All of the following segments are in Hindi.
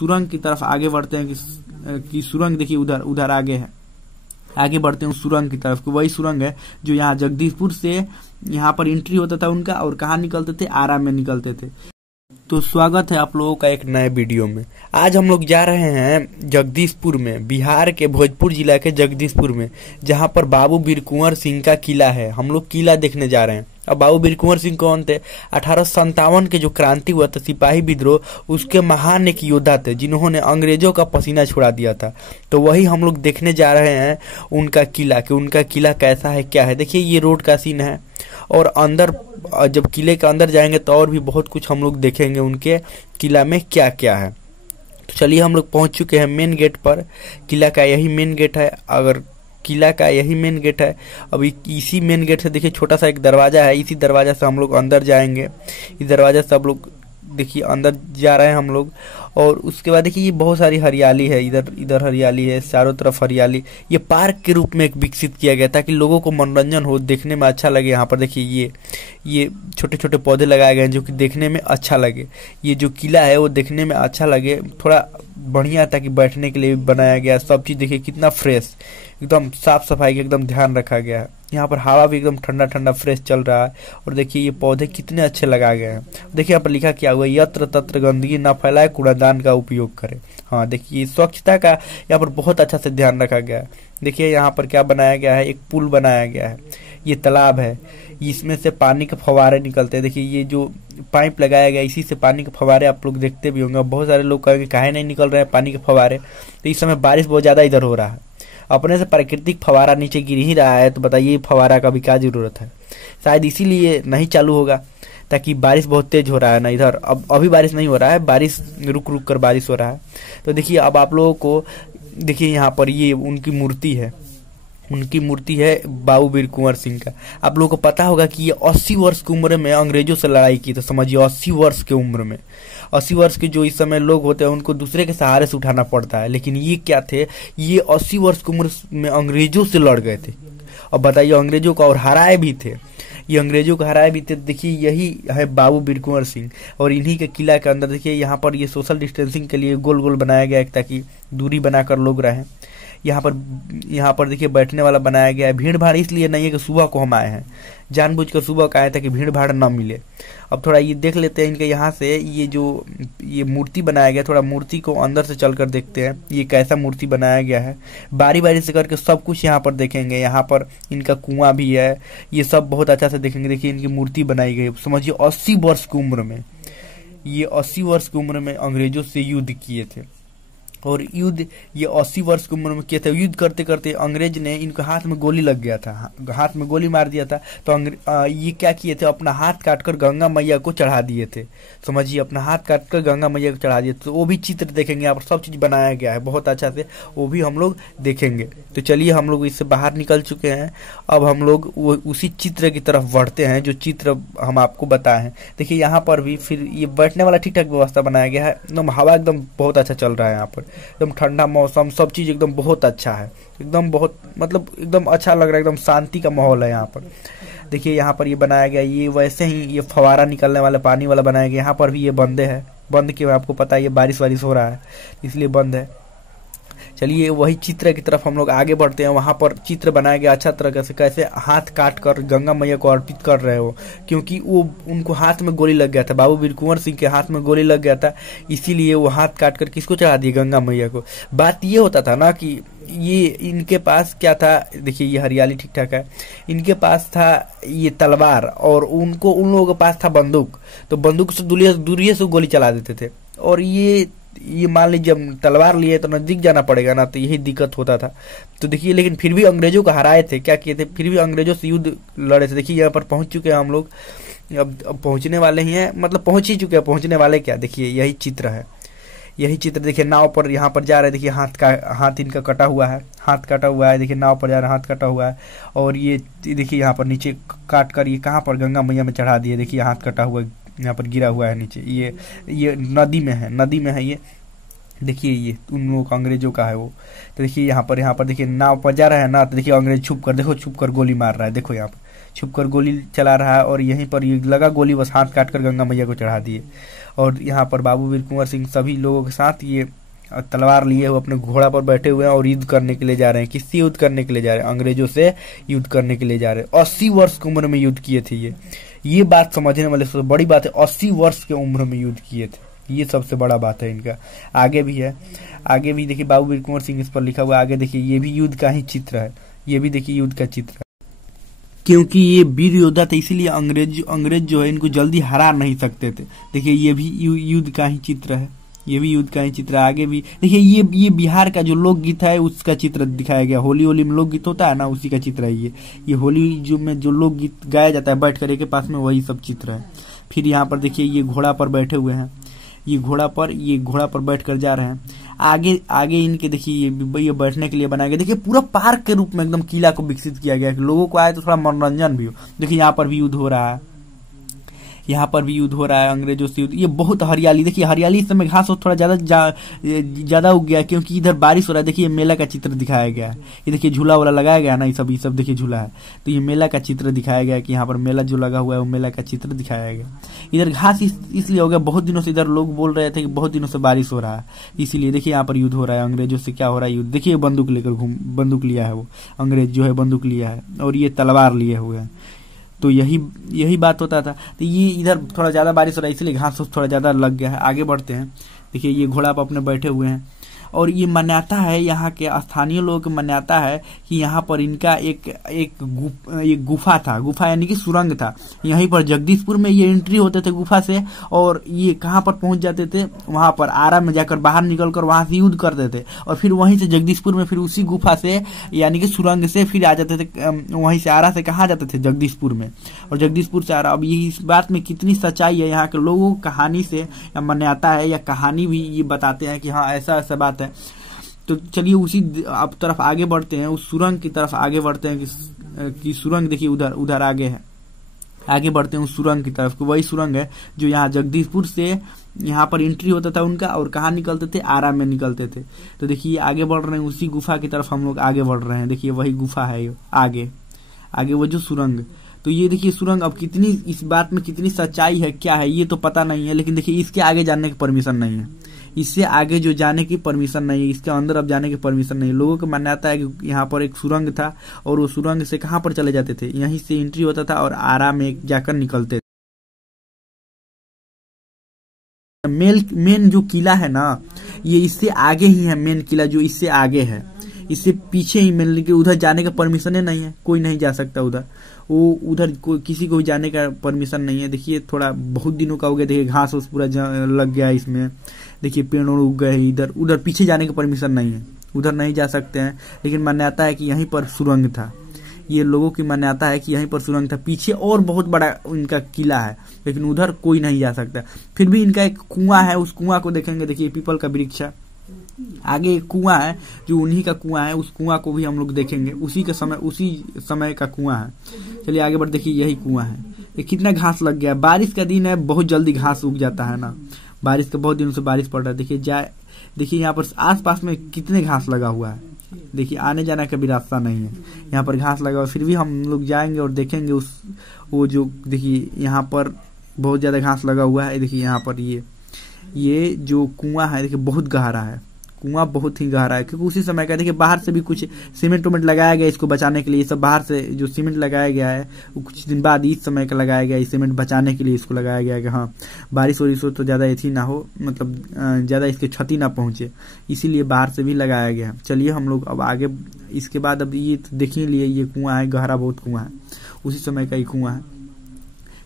सुरंग की तरफ आगे बढ़ते हैं कि सुरंग देखिए उधर उधर आगे है, आगे बढ़ते हैं उस सुरंग की तरफ। वही सुरंग है जो यहाँ जगदीशपुर से यहाँ पर एंट्री होता था उनका, और कहाँ निकलते थे, आरा में निकलते थे। तो स्वागत है आप लोगों का एक नए वीडियो में। आज हम लोग जा रहे हैं जगदीशपुर में, बिहार के भोजपुर जिला के जगदीशपुर में, जहां पर बाबू वीर कुंवर सिंह का किला है। हम लोग किला देखने जा रहे हैं। अब बाबू वीर कुंवर सिंह कौन थे? 1857 के जो क्रांति हुआ था, सिपाही विद्रोह, उसके महान एक योद्धा थे जिन्होंने अंग्रेजों का पसीना छुड़ा दिया था। तो वही हम लोग देखने जा रहे हैं उनका किला, कि उनका किला कैसा है, क्या है। देखिए ये रोड का सीन है, और अंदर जब किले के अंदर जाएंगे तो और भी बहुत कुछ हम लोग देखेंगे उनके किला में क्या क्या है। तो चलिए हम लोग पहुंच चुके हैं मेन गेट पर। किला का यही मेन गेट है। अगर किला का यही मेन गेट है, अभी इसी मेन गेट से देखिए छोटा सा एक दरवाजा है, इसी दरवाजा से हम लोग अंदर जाएंगे। इस दरवाजा से हम लोग देखिए अंदर जा रहे हैं हम लोग। और उसके बाद देखिए ये बहुत सारी हरियाली है, इधर इधर हरियाली है, चारों तरफ हरियाली। ये पार्क के रूप में एक विकसित किया गया ताकि लोगों को मनोरंजन हो, देखने में अच्छा लगे। यहाँ पर देखिए ये छोटे छोटे पौधे लगाए गए हैं जो कि देखने में अच्छा लगे। ये जो किला है वो देखने में अच्छा लगे, थोड़ा बढ़िया ताकि बैठने के लिए बनाया गया। सब चीज़ देखिए कितना फ्रेश, एकदम साफ सफाई का एकदम ध्यान रखा गया है। यहाँ पर हवा भी एकदम ठंडा ठंडा फ्रेश चल रहा है। और देखिए ये पौधे कितने अच्छे लगाए गए हैं। देखिए यहाँ पर लिखा क्या हुआ है, यत्र तत्र गंदगी न फैलाए, कूड़ादान का उपयोग करें। हाँ देखिए स्वच्छता का यहाँ पर बहुत अच्छा से ध्यान रखा गया है। देखिए यहाँ पर क्या बनाया गया है, एक पुल बनाया गया है। ये तालाब है, इसमें से पानी के फव्वारे निकलते हैं। देखिए ये जो पाइप लगाया गया, इसी से पानी के फव्वारे आप लोग देखते भी होंगे। बहुत सारे लोग कहेंगे काहे नहीं निकल रहे हैं पानी के फव्वारे। तो इस समय बारिश बहुत ज्यादा इधर हो रहा है, अपने से प्राकृतिक फव्वारा नीचे गिर ही रहा है। तो बताइए फव्वारा का भी क्या जरूरत है? शायद इसीलिए नहीं चालू होगा, ताकि बारिश बहुत तेज हो रहा है ना इधर। अब अभी बारिश नहीं हो रहा है, बारिश रुक रुक कर बारिश हो रहा है। तो देखिए अब आप लोगों को देखिए यहाँ पर ये उनकी मूर्ति है, उनकी मूर्ति है बाबू वीर कुंवर सिंह का। आप लोगों को पता होगा कि ये 80 वर्ष की उम्र में अंग्रेजों से लड़ाई की। तो समझिए 80 वर्ष की उम्र में, 80 वर्ष के जो इस समय लोग होते हैं उनको दूसरे के सहारे से उठाना पड़ता है, लेकिन ये क्या थे, ये 80 वर्ष की उम्र में अंग्रेजों से लड़ गए थे। और बताइए अंग्रेजों को और हराए भी थे, ये अंग्रेजों को हराए भी थे। देखिए यही है बाबू वीर कुंवर सिंह। और इन्हीं के किला के अंदर देखिए यहाँ पर ये सोशल डिस्टेंसिंग के लिए गोल गोल बनाया गया है ताकि दूरी बनाकर लोग रहें। यहाँ पर देखिए बैठने वाला बनाया गया है। भीड़ भाड़ इसलिए नहीं है कि सुबह को हम आए हैं, जानबूझकर सुबह का आए ताकि भीड़ भाड़ ना मिले। अब थोड़ा ये देख लेते हैं इनके यहाँ से, ये मूर्ति बनाया गया, थोड़ा मूर्ति को अंदर से चलकर देखते हैं ये कैसा मूर्ति बनाया गया है। बारी बारी से करके सब कुछ यहाँ पर देखेंगे। यहाँ पर इनका कुआं भी है, ये सब बहुत अच्छा से देखेंगे। देखिए इनकी मूर्ति बनाई गई, समझिए 80 वर्ष की उम्र में, ये 80 वर्ष की उम्र में अंग्रेजों से युद्ध किए थे। और युद्ध ये 80 वर्ष की उम्र में किए थे। युद्ध करते करते अंग्रेज ने इनको हाथ में गोली लग गया था, हाथ में गोली मार दिया था। तो ये क्या किए थे, अपना हाथ काटकर गंगा मैया को चढ़ा दिए थे। समझिए अपना हाथ काटकर गंगा मैया को चढ़ा दिए। तो वो भी चित्र देखेंगे, यहाँ पर सब चीज बनाया गया है बहुत अच्छा से, वो भी हम लोग देखेंगे। तो चलिए हम लोग इससे बाहर निकल चुके हैं। अब हम लोग वो उसी चित्र की तरफ बढ़ते हैं जो चित्र हम आपको बताए हैं। देखिए यहाँ पर भी फिर ये बैठने वाला ठीक ठाक व्यवस्था बनाया गया है। एकदम हवा एकदम बहुत अच्छा चल रहा है यहाँ पर, एकदम ठंडा मौसम, सब चीज एकदम बहुत अच्छा है, एकदम बहुत मतलब एकदम अच्छा लग रहा है, एकदम शांति का माहौल है यहाँ पर। देखिए यहाँ पर ये बनाया गया, ये वैसे ही ये फवारा निकलने वाला पानी वाला बनाया गया। यहाँ पर भी ये बंद है, बंद क्यों आपको पता है, ये बारिश वारिश हो रहा है इसलिए बंद है। चलिए वही चित्र की तरफ हम लोग आगे बढ़ते हैं। वहां पर चित्र बनाया गया अच्छा तरह से, कैसे हाथ काट कर गंगा मैया को अर्पित कर रहे हो, क्योंकि वो उनको हाथ में गोली लग गया था, बाबू वीर कुंवर सिंह के हाथ में गोली लग गया था, इसीलिए वो हाथ काट कर किसको चढ़ा दिए, गंगा मैया को। बात ये होता था ना कि ये इनके पास क्या था, देखिए ये हरियाली ठीक ठाक है, इनके पास था ये तलवार और उनको उन लोगों के पास था बंदूक। तो बंदूक से दूरिये से गोली चला देते थे। और ये मान लीजिए जब तलवार लिए तो नजदीक जाना पड़ेगा ना, तो यही दिक्कत होता था। तो देखिए लेकिन फिर भी अंग्रेजों को हराए थे, क्या किए थे, फिर भी अंग्रेजों से युद्ध लड़े थे। देखिए यहाँ पर पहुंच चुके हैं हम लोग, अब पहुंचने वाले ही हैं, मतलब पहुंच ही चुके हैं, पहुंचने वाले क्या, देखिए यही चित्र है, यही चित्र। देखिए नाव पर यहाँ पर जा रहे हैं, देखिए हाथ इनका कटा हुआ है, हाथ कटा हुआ है, देखिए नाव पर जा रहे हैं, हाथ कटा हुआ है। और ये देखिए यहाँ पर नीचे काट कर ये कहाँ पर गंगा मैया में चढ़ा दिए, देखिए हाथ कटा हुआ यहाँ पर गिरा हुआ है नीचे, ये नदी में है, नदी में है ये। देखिए ये उन लोगों का अंग्रेजों का है वो। तो देखिए यहाँ पर देखिए नाव पर जा रहा है ना, तो देखिए अंग्रेज छुप कर, देखो छुप कर गोली मार रहा है, देखो यहाँ पर छुपकर गोली चला रहा है और यहीं पर ये लगा गोली, बस हाथ काट कर गंगा मैया को चढ़ा दिए। और यहाँ पर बाबू वीर कुंवर सिंह सभी लोगों के साथ ये तलवार लिए हुए अपने घोड़ा पर बैठे हुए हैं और युद्ध करने के लिए जा रहे हैं। किससे युद्ध करने के लिए जा रहे हैं? अंग्रेजों से युद्ध करने के लिए जा रहे हैं। 80 वर्ष की उम्र में युद्ध किए थे ये बात समझने वाले सबसे बड़ी बात है। 80 वर्ष की उम्र में युद्ध किए थे, ये सबसे बड़ा बात है इनका। आगे भी है, आगे भी देखिए बाबू वीर कुंवर सिंह इस पर लिखा हुआ है। आगे देखिए ये भी युद्ध का ही चित्र है, ये भी देखिए युद्ध का चित्र है। क्योंकि ये वीर योद्धा थे इसीलिए अंग्रेज जो है इनको जल्दी हरा नहीं सकते थे। देखिए ये भी युद्ध का ही चित्र है, ये भी युद्ध का ही चित्र है। आगे भी देखिए ये बिहार का जो लोकगीत है उसका चित्र दिखाया गया। होली में लोकगीत होता है ना, उसी का चित्र है ये होली में जो लोकगीत गाया जाता है बैठ कर एक पास में, वही सब चित्र है। फिर यहाँ पर देखिए ये घोड़ा पर बैठे हुए हैं, ये घोड़ा पर बैठ कर जा रहे हैं। आगे इनके देखिए ये बैठने के लिए बनाया गया। देखिए पूरा पार्क के रूप में एकदम किला को विकसित किया गया कि लोगों को आए तो थोड़ा मनोरंजन भी हो। देखिए यहाँ पर भी युद्ध हो रहा है, यहाँ पर भी युद्ध हो रहा है अंग्रेजों से युद्ध। ये बहुत हरियाली, देखिए हरियाली इस समय घास थोड़ा ज्यादा उग गया क्योंकि इधर बारिश हो रहा है। देखिए मेला का चित्र दिखाया गया है। ये देखिए झूला वाला लगाया गया ना, ये सब देखिए झूला है। तो ये मेला का चित्र दिखाया गया कि यहाँ पर मेला जो लगा हुआ है वो मेला का चित्र दिखाया गया। इधर घास इसलिए हो गया, बहुत दिनों से इधर लोग बोल रहे थे कि बहुत दिनों से बारिश हो रहा है, इसीलिए देखिए यहाँ पर युद्ध हो रहा है। अंग्रेजों से क्या हो रहा है युद्ध? देखिए बंदूक लिया है वो अंग्रेज जो है, बंदूक लिया है और ये तलवार लिए हुए हैं। तो यही बात होता था। तो ये इधर थोड़ा ज्यादा बारिश हो रहा है इसलिए घास थोड़ा ज्यादा लग गया है। आगे बढ़ते हैं। देखिए ये घोड़ा पर अपने बैठे हुए हैं और ये मान्यता है, यहाँ के स्थानीय लोगों की मान्यता है कि यहाँ पर इनका एक गुफा था, गुफा यानी कि सुरंग था। यहीं पर जगदीशपुर में ये एंट्री होते थे गुफा से और ये कहाँ पर पहुंच जाते थे? वहां पर आरा में जाकर बाहर निकलकर वहां से युद्ध करते थे और फिर वहीं से जगदीशपुर में फिर उसी गुफा से यानी कि सुरंग से फिर आ जाते थे। वहीं से आरा से कहाँ जाते थे? जगदीशपुर में, और जगदीशपुर से आरा। अब ये इस बात में कितनी सच्चाई है यहाँ के लोगों की कहानी से या मान्यता है या कहानी भी ये बताते हैं कि हाँ ऐसा बात है। तो चलिए उसी अब तरफ आगे बढ़ते हैं, उस सुरंग की तरफ आगे बढ़ते हैं कि सुरंग देखिए उधर आगे है। आगे बढ़ते हैं उस सुरंग की तरफ, वही सुरंग है जो यहाँ जगदीशपुर से यहाँ पर एंट्री होता था उनका और कहाँ निकलते थे? आरा में निकलते थे। तो देखिए आगे बढ़ रहे हैं, उसी गुफा की तरफ हम लोग आगे बढ़ रहे हैं। देखिए वही गुफा है आगे वो जो सुरंग। तो ये देखिए सुरंग अब कितनी इस बात में कितनी सच्चाई है क्या है ये तो पता नहीं है, लेकिन देखिए इसके आगे जाने की परमिशन नहीं है, इससे आगे जो जाने की परमिशन नहीं है, इसके अंदर अब जाने की परमिशन नहीं है। लोगों की मान्यता है कि यहाँ पर एक सुरंग था और वो सुरंग से कहाँ पर चले जाते थे? यहीं से एंट्री होता था और आरा में जाकर निकलते थे। मेन जो किला है ना, ये इससे आगे ही है। मेन किला जो इससे आगे है, इससे पीछे ही मेन, उधर जाने का परमिशन नहीं है, कोई नहीं जा सकता उधर। वो उधर किसी को भी जाने का परमिशन नहीं है। देखिए थोड़ा बहुत दिनों का हो गया, देखिए घास उस पूरा लग गया इसमें। देखिए पेड़ उग गए, उधर पीछे जाने की परमिशन नहीं है, उधर नहीं जा सकते हैं। लेकिन मान्यता है कि यहीं पर सुरंग था, ये लोगों की मान्यता है कि यहीं पर सुरंग था। पीछे और बहुत बड़ा इनका किला है लेकिन उधर कोई नहीं जा सकता। फिर भी इनका एक कुआं है, उस कुआं को देखेंगे। देखिए पीपल का वृक्ष है, आगे एक कुआं है जो उन्हीं का कुआं है, उस कुआं को भी हम लोग देखेंगे। उसी समय का कुआं है। चलिए आगे बढ़, देखिए यही कुआं है। ये कितना घास लग गया, बारिश का दिन है, बहुत जल्दी घास उग जाता है ना, बारिश का बहुत दिनों से बारिश पड़ रहा है। देखिए यहाँ पर आसपास में कितने घास लगा हुआ है। देखिए आने जाने का भी रास्ता नहीं है, यहाँ पर घास लगा हुआ। फिर भी हम लोग जाएंगे और देखेंगे वो जो देखिए यहाँ पर बहुत ज्यादा घास लगा हुआ है। देखिए यहाँ पर ये जो कुआं है देखिए बहुत गहरा है, कुआं बहुत ही गहरा है क्योंकि उसी समय का देखिए बाहर से भी कुछ सीमेंट लगाया गया इसको बचाने के लिए। सब बाहर से जो सीमेंट लगाया गया है वो कुछ दिन बाद इस समय का लगाया गया है, सीमेंट बचाने के लिए इसको लगाया गया है कि हाँ बारिश वारिश हो तो ज्यादा ऐसी ना हो, मतलब ज्यादा इसके क्षति ना पहुंचे, इसीलिए बाहर से भी लगाया गया है। चलिए हम लोग अब आगे, इसके बाद अब ये देखिए लिए ये कुआं है, गहरा बहुत कुआं है, उसी समय का ही कुआं है।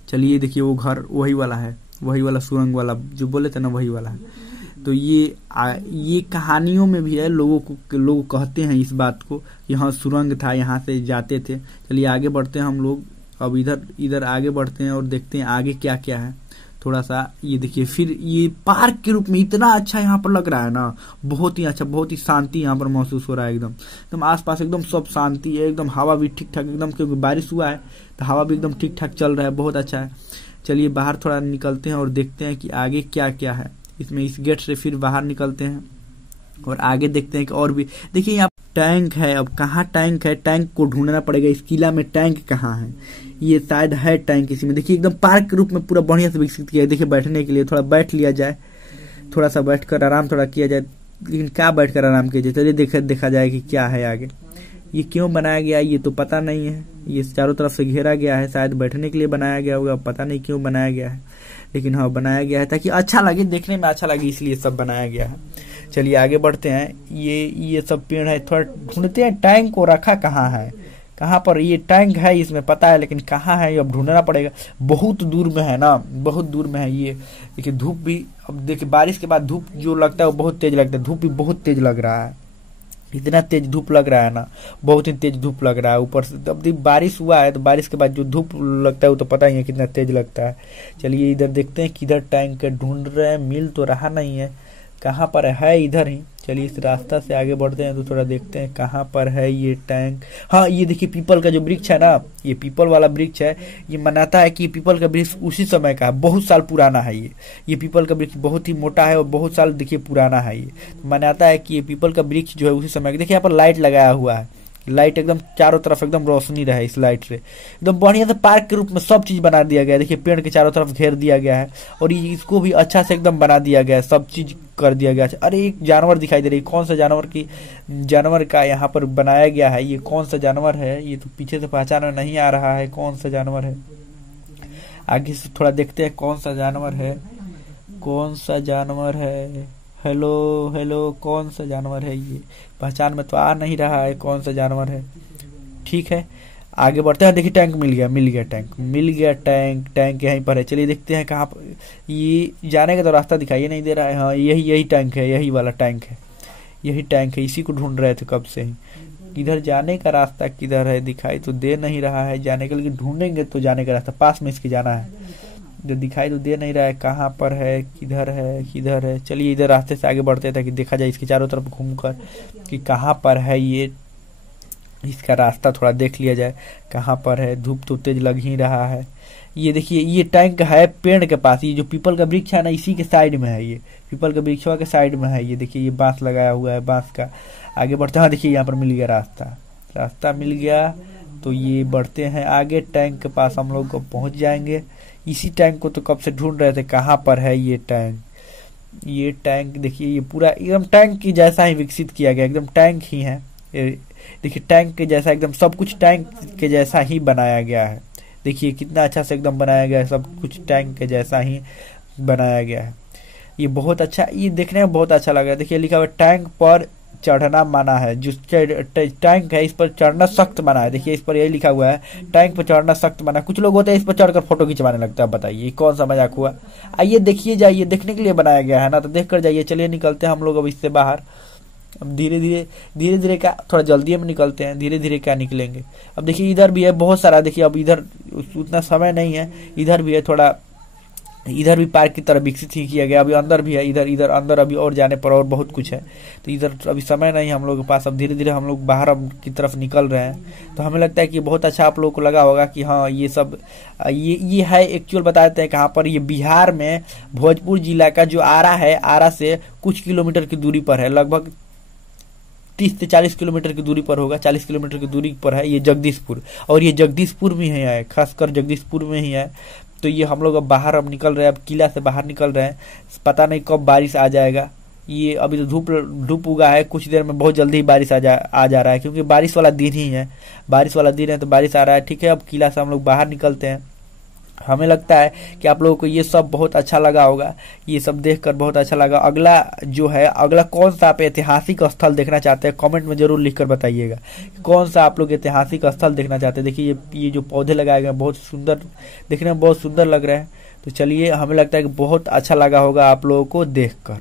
चलिए देखिए वो घर वही वाला है, वही वाला सुरंग वाला जो बोले थे ना, वही वाला है। तो ये कहानियों में भी है, लोग कहते हैं इस बात को कि हाँ सुरंग था, यहाँ से जाते थे। चलिए आगे बढ़ते हैं हम लोग, अब इधर आगे बढ़ते हैं और देखते हैं आगे क्या क्या है थोड़ा सा। ये देखिए फिर ये पार्क के रूप में इतना अच्छा यहाँ पर लग रहा है ना, बहुत ही अच्छा, बहुत ही शांति यहाँ पर महसूस हो रहा है। एकदम आसपास एकदम सब शांति है, एकदम हवा भी ठीक ठाक एकदम, क्योंकि बारिश हुआ है तो हवा भी एकदम ठीक ठाक चल रहा है, बहुत अच्छा है। चलिए बाहर थोड़ा निकलते हैं और देखते हैं कि आगे क्या क्या है इसमें। इस गेट से फिर बाहर निकलते हैं और आगे देखते हैं कि और भी देखिए यहाँ टैंक है। अब कहाँ टैंक है, टैंक को ढूंढना पड़ेगा। इस किला में टैंक कहाँ है, ये शायद है टैंक इसी में। देखिए एकदम पार्क के रूप में पूरा बढ़िया से विकसित किया है। देखिए बैठने के लिए थोड़ा बैठ लिया जाए, थोड़ा सा बैठकर आराम थोड़ा किया जाए, लेकिन क्या बैठकर आराम किया जाए, चलिए देखा जाए कि क्या है आगे। ये क्यों बनाया गया ये तो पता नहीं है। ये चारों तरफ से घेरा गया है, शायद बैठने के लिए बनाया गया होगा, पता नहीं क्यों बनाया गया है, लेकिन हाँ बनाया गया है ताकि अच्छा लगे, देखने में अच्छा लगे, इसलिए सब बनाया गया है। चलिए आगे बढ़ते हैं। ये सब पेड़ है, थोड़ा ढूंढते हैं टैंक को रखा कहाँ है, कहाँ पर ये टैंक है, इसमें पता है लेकिन कहाँ है ये अब ढूंढना पड़ेगा। बहुत दूर में है ना, बहुत दूर में है ये। देखिए धूप भी, अब देखिए बारिश के बाद धूप जो लगता है वो बहुत तेज लगता है, धूप भी बहुत तेज लग रहा है, इतना तेज धूप लग रहा है ना, बहुत ही तेज धूप लग रहा है। ऊपर से अब बारिश हुआ है तो बारिश के बाद जो धूप लगता है वो तो पता ही है कितना तेज लगता है। चलिए इधर देखते हैं किधर टैंक ढूंढ रहे हैं, मिल तो रहा नहीं है, कहाँ पर है, इधर ही। चलिए इस रास्ता से आगे बढ़ते हैं तो थोड़ा देखते हैं कहाँ पर है ये टैंक। हाँ ये देखिए पीपल का जो वृक्ष है ना, ये पीपल वाला वृक्ष है। ये मनाता है कि पीपल का वृक्ष उसी समय का है, बहुत साल पुराना है ये पीपल का वृक्ष बहुत ही मोटा है और बहुत साल देखिए पुराना है। ये मनाता है कि ये पीपल का वृक्ष जो है उसी समय का। देखिए यहाँ पर लाइट लगाया हुआ है, लाइट एकदम चारों तरफ एकदम रोशनी रहे इस लाइट से, एकदम बढ़िया से पार्क के रूप में सब चीज बना दिया गया है। देखिए पेड़ के चारों तरफ घेर दिया गया है और ये इसको भी अच्छा से एकदम बना दिया गया है, सब चीज कर दिया गया है। अरे एक जानवर दिखाई दे रही है, कौन सा जानवर का यहाँ पर बनाया गया है, ये कौन सा जानवर है, ये तो पीछे से पहचान में नहीं आ रहा है कौन सा जानवर है। आगे से थोड़ा देखते हैं कौन सा जानवर है, कौन सा जानवर है। हेलो कौन सा जानवर है, ये पहचान में तो आ नहीं रहा है कौन सा जानवर है। ठीक है आगे बढ़ते हैं। देखिए टैंक मिल गया टैंक यहीं पर है। चलिए देखते हैं कहाँ पर, ये जाने का तो रास्ता दिखाई नहीं दे रहा है। हाँ यही टैंक है, यही वाला टैंक है, यही टैंक है, इसी को ढूंढ रहे थे कब से ही। इधर जाने का रास्ता किधर है दिखाई तो दे नहीं रहा है जाने का, लेकिन ढूंढेंगे तो जाने का रास्ता पास में इसके जाना है, जो दिखाई तो दे नहीं रहा है कहाँ पर है, किधर है। चलिए इधर रास्ते से आगे बढ़ते हैं ताकि देखा जाए इसके चारों तरफ घूमकर कि कहाँ पर है ये, इसका रास्ता थोड़ा देख लिया जाए कहाँ पर है। धूप तो तेज लग ही रहा है। ये देखिए ये टैंक है पेड़ के पास, ये जो पीपल का वृक्ष है ना इसी के साइड में है, ये पीपल का वृक्ष के साइड में है। ये देखिए ये बांस लगाया हुआ है, बांस का। आगे बढ़ते हैं, देखिए यहाँ पर मिल गया रास्ता मिल गया तो ये बढ़ते हैं आगे, टैंक के पास हम लोग को पहुंच जाएंगे। इसी टैंक को तो कब से ढूंढ रहे थे, कहाँ पर है ये टैंक। देखिए ये पूरा एकदम टैंक की जैसा ही विकसित किया गया, एकदम टैंक ही है। देखिए टैंक के जैसा एकदम सब कुछ टैंक के जैसा ही बनाया गया है। देखिए कितना अच्छा से एकदम बनाया गया है, सब कुछ टैंक के जैसा ही बनाया गया है। ये बहुत अच्छा, ये देखने में बहुत अच्छा लग रहा है। देखिए लिखा हुआ टैंक पर चढ़ना मना है, जो टैंक है इस पर चढ़ना सख्त मना है। देखिए इस पर यही लिखा हुआ है टैंक पर चढ़ना सख्त मना है। कुछ लोग होते हैं इस पर चढ़कर फोटो खिंचवाने लगता है, बताइए कौन सा मजाक हुआ। आइए देखिए जाइए, देखने के लिए बनाया गया है ना, तो देख कर जाइए। चलिए निकलते हैं हम लोग अब इससे बाहर। अब धीरे धीरे क्या, थोड़ा जल्दी में निकलते हैं, धीरे धीरे क्या निकलेंगे। अब देखिए इधर भी है बहुत सारा, देखिए अब इधर उतना समय नहीं है, इधर भी है थोड़ा, इधर भी पार्क की तरह विकसित ही किया गया। अभी अंदर भी है, इधर अंदर अभी और जाने पर और बहुत कुछ है, तो इधर अभी समय नहीं है हम लोग के पास। अब धीरे धीरे हम लोग बाहर की तरफ निकल रहे हैं, तो हमें लगता है कि बहुत अच्छा आप लोगों को लगा होगा कि हाँ ये सब ये है एक्चुअल। बता देते हैं कहाँ पर, ये बिहार में भोजपुर जिला का जो आरा है, आरा से कुछ किलोमीटर की दूरी पर है, लगभग 30 से 40 किलोमीटर की दूरी पर होगा, 40 किलोमीटर की दूरी पर है ये जगदीशपुर। और ये जगदीशपुर में ही है, खासकर जगदीशपुर में ही है। तो ये हम लोग अब बाहर अब निकल रहे हैं, अब किला से बाहर निकल रहे हैं। पता नहीं कब बारिश आ जाएगा। ये अभी तो धूप उगा है, कुछ देर में बहुत जल्दी ही बारिश आ जा रहा है, क्योंकि बारिश वाला दिन ही है, बारिश वाला दिन है तो बारिश आ रहा है। ठीक है अब किला से हम लोग बाहर निकलते हैं। हमें लगता है कि आप लोगों को ये सब बहुत अच्छा लगा होगा, ये सब देखकर बहुत अच्छा लगा। अगला कौन सा आप ऐतिहासिक स्थल देखना चाहते हैं, कमेंट में जरूर लिखकर बताइएगा कौन सा आप लोग ऐतिहासिक स्थल देखना चाहते हैं। देखिए ये जो पौधे लगाए गए बहुत सुंदर, देखने में बहुत सुंदर लग रहे हैं। तो चलिए हमें लगता है कि बहुत अच्छा लगा होगा आप लोगों को देखकर।